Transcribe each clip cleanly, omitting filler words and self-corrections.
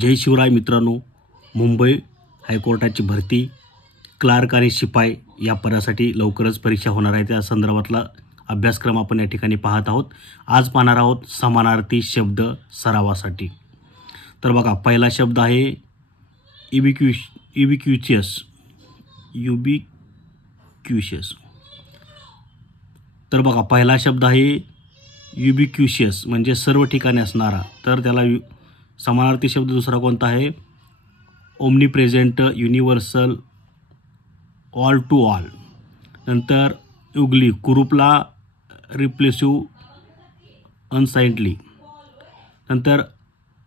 जय शिवराय मित्रांनो, मुंबई हायकोर्टाची भरती क्लार्क आणि शिपाई या पदासाठी लवकरच परीक्षा होणार आहे. त्या संदर्भातला अभ्यासक्रम आपण या ठिकाणी पाहत आहोत. आज पाहणार आहोत समानार्थी शब्द सरावासाठी. तर बघा, पहिला शब्द आहे युबिक्युचियस. तर बघा, पहिला शब्द आहे युबिक्युशियस म्हणजे सर्व ठिकाणी असणारा. तर त्याला समानार्थी शब्द दुसरा कोणता आहे? ओमनीप्रेझेंट, युनिव्हर्सल, ऑल टू ऑल. नंतर युगली, कुरूपला, रिप्लेसिव्ह, अनसाइंटली. नंतर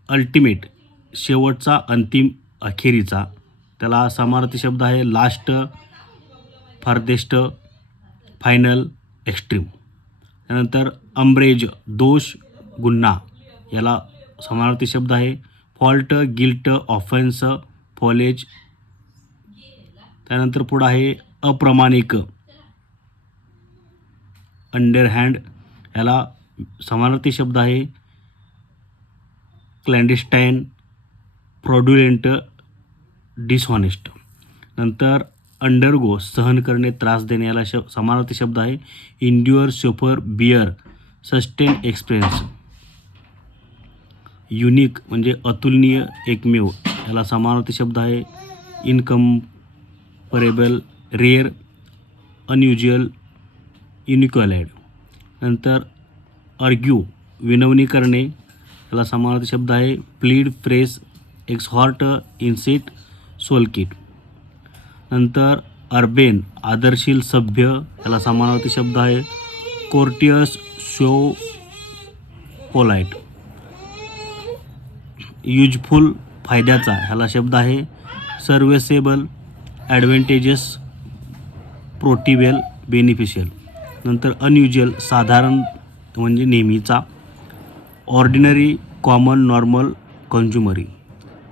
अल्टिमेट, शेवटचा, अंतिम, अखेरीचा. त्याला समानार्थी शब्द आहे लास्ट, फार्देस्ट, फायनल, एक्स्ट्रीम. त्यानंतर अम्ब्रेज, दोष, गुन्हा. याला समानार्थी शब्द आहे फॉल्ट, गिल्ट, ऑफेन्स, फॉलेज. त्यानंतर पुढं आहे अप्रामाणिक, अंडरहँड. याला समानार्थी शब्द आहे क्लॅन्डेस्टाईन, फ्रॉड्युलेंट, डिसऑनेस्ट. नंतर अंडरगो, सहन करणे, त्रास देणे. याला समानार्थी शब्द आहे इंड्युअर, सफर, बिअर, सस्टेन, एक्सपिरियन्स. युनिक म्हणजे अतुलनीय, एकमेव. याला समानार्थी शब्द आहे इनकम्परेबल, रेअर, अनयुज्युअल, युनिक्युलाइड. नंतर आर्ग्यू, विनवणी करणे. याला समानार्थी शब्द आहे प्लीड, प्रेस, एक्सहॉर्ट, इन्सिट, सोलकिट. नंतर अर्बेन, आदरशील, सभ्य. याला समानार्थी शब्द आहे कोर्टियस, शो, पोलाइट. युजफुल, फायद्याचा. ह्याला शब्द आहे सर्व्हिसेबल, ॲडव्हेंटेजस, प्रोटिवेल, बेनिफिशियल. नंतर अनयुज्युअल, साधारण म्हणजे नेहमीचा, ऑर्डिनरी, कॉमन, नॉर्मल, कंझ्युमरी.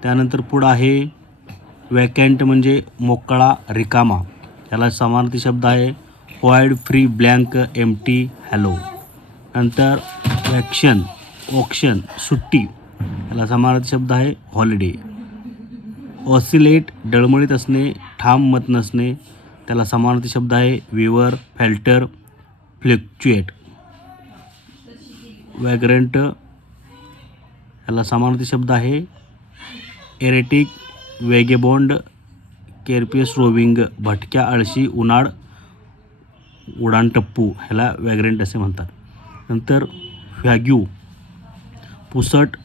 त्यानंतर पुढं आहे वॅकंट म्हणजे मोकळा, रिकामा. याला समानार्थी शब्द आहे void, free, blank, empty, hello. नंतर ॲक्शन, ऑक्शन, सुट्टी. याला समानार्थी शब्द आहे हॉलिडे. ऑसिलेट, डळमळीत असणे, ठाम मत नसणे. त्याला समानार्थी शब्द आहे विवर, फॅल्टर, फ्लक्च्युएट. वॅग्रंट, याला समानार्थी शब्द आहे एरेटिक, वेगेबॉन्ड, केअरपियस, रोविंग, भटक्या, आळशी, उन्हाळ, उडाणटप्पू. ह्याला वॅग्रंट असे म्हणतात. नंतर व्हॅग्यू, पुसट,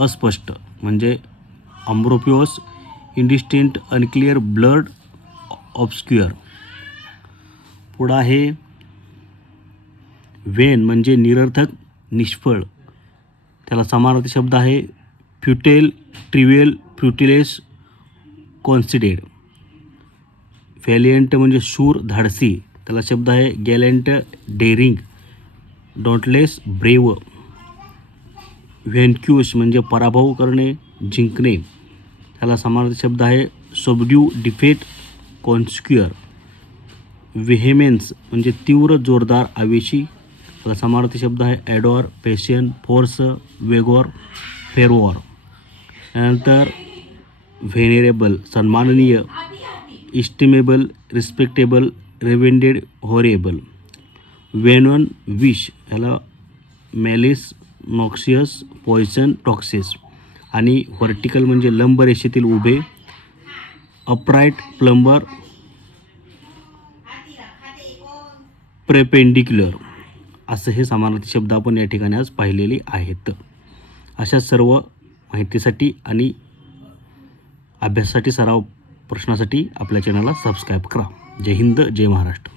अस्पष्ट म्हणजे अम्ब्रोपिओस, इंडिस्टिंक्ट, अनक्लिअर, ब्लर्ड, ऑब्स्क्युअर. पुढं आहे वेन म्हणजे निरर्थक, निष्फळ. त्याला समानार्थी शब्द आहे फ्युटेल, ट्रिवियल, फ्युटिलेस, कॉन्सिडेड. फॅलियंट म्हणजे शूर, धाडसी. त्याला शब्द आहे गॅलंट, डेअरिंग, डॉन्टलेस, ब्रेव. व्हॅन्क्यूश म्हणजे पराभव करणे, जिंकणे. त्याला समानार्थी शब्द आहे सबड्यू, डिफेट, कॉन्स्क्युअर. व्हेहेमेन्स म्हणजे तीव्र, जोरदार, आवेशी. त्याला समानार्थी शब्द आहे ॲडॉर, पॅशन, फोर्स, वेगॉर, फेरवॉर. त्यानंतर व्हेनेरेबल, सन्माननीय, इस्टिमेबल, रिस्पेक्टेबल, रेव्हेंडेड, हॉरेबल. वेनॉन, विष. ह्याला मॅलिस, नॉक्सियस, पॉयझन, टॉक्सिस. आणि व्हर्टिकल म्हणजे लंब रेषेतील उभे, अपराईट, प्लंबर, प्रेपेंडिक्युलर. असं हे समानार्थी शब्द आपण या ठिकाणी आज पाहिलेले आहेत. अशा सर्व माहितीसाठी आणि अभ्यासासाठी, सराव प्रश्नासाठी आपल्या चॅनलला सबस्क्राईब करा. जय हिंद, जय महाराष्ट्र.